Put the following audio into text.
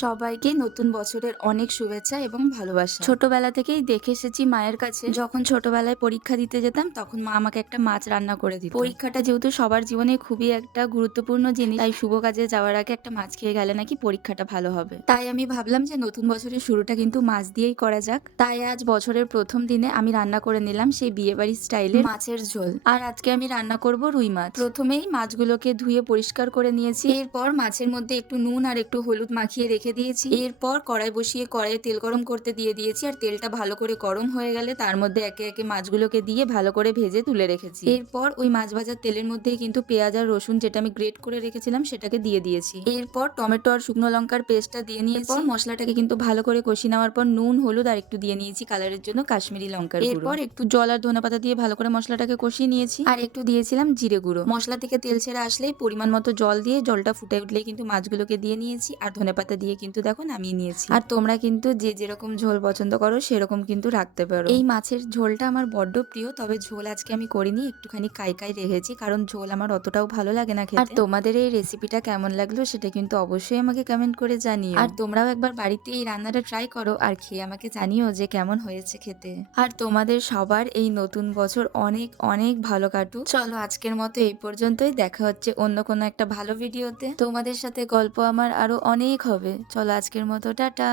সবাইকে নতুন বছরের অনেক শুভেচ্ছা এবং ভালোবাসা। ছোটবেলা থেকেই দেখে এসেছি মায়ের কাছে, যখন ছোটবেলায় পরীক্ষা দিতে যেতাম তখন মা আমাকে একটা মাছ রান্না করে দিত। পরীক্ষাটা যেহেতু সবার জীবনে খুবই একটা গুরুত্বপূর্ণ জিনিস, তাই শুভ কাজে যাওয়ার আগে একটা মাছ খেয়ে গেলে নাকি পরীক্ষাটা ভালো হবে। তাই আমি ভাবলাম যে নতুন বছরের শুরুটা কিন্তু মাছ দিয়েই করা যাক। তাই আজ বছরের প্রথম দিনে আমি রান্না করে নিলাম সেই বিয়েবাড়ির স্টাইলে মাছের ঝোল। আর আজকে আমি রান্না করব রুই মাছ। প্রথমেই মাছগুলোকে ধুয়ে পরিষ্কার করে নিয়েছি। এরপর মাছের মধ্যে একটু নুন আর একটু হলুদ মাখিয়ে রেখে দিয়েছি। এরপর কড়াই বসিয়ে কড়াইয়ে তেল গরম করতে দিয়ে দিয়েছি। আর তেলটা ভালো করে গরম হয়ে গেলে তার মধ্যে একে একে মাছগুলোকে দিয়ে ভালো করে ভেজে তুলে রেখেছি। এরপর ওই মাছ ভাজার তেলের মধ্যেই কিন্তু পেঁয়াজ আর রসুন যেটা আমি গ্রেট করে রেখেছিলাম সেটাকে দিয়ে দিয়েছি। এরপর টমেটো আর শুকনো লঙ্কার পেস্টটা দিয়ে নিয়েছি। মশলাটাকে কিন্তু ভালো করে কষিয়ে নেওয়ার পর নুন হলুদ আর একটু দিয়ে নিয়েছি কালারের জন্য কাশ্মীরি লঙ্কার গুঁড়ো। এরপর একটু জল আর ধনেপাতা দিয়ে ভালো করে মশলাটাকে কষিয়ে নিয়েছি। আর একটু দিয়েছিলাম জিরে গুঁড়ো। মশলা থেকে তেল ছেড়ে আসলেই পরিমাণ মতো জল দিয়ে জলটা ফুটে উঠলেই কিন্তু মাছগুলোকে দিয়ে নিয়েছি। আর ধনেপাতা দিয়ে কিন্তু দেখো নামিয়ে নিয়েছি। আর তোমরা কিন্তু যে যেরকম ঝোল পছন্দ করো সেরকম কিন্তু রাখতে পারো। এই মাছের ঝোলটা আমার বড্ড প্রিয়, তবে ঝোল আজকে আমি করিনি, একটুখানি কাই রেখেছি কারণ ঝোল আমার অতটাও ভালো লাগে না খেতে। আর তোমাদের এই রেসিপিটা কেমন লাগলো সেটা কিন্তু অবশ্যই আমাকে কমেন্ট করে জানিও। আর তোমরাও একবার বাড়িতে এই রান্নাটা ট্রাই করো আর খেয়ে আমাকে জানিও যে কেমন হয়েছে খেতে। আর তোমাদের সবার এই নতুন বছর অনেক অনেক ভালো কাটুক। চলো আজকের মতো এই পর্যন্তই, দেখা হচ্ছে অন্য কোনো একটা ভালো ভিডিওতে। তোমাদের সাথে গল্প আমার আরো অনেক হবে। চলো আজকের মতো টাটা।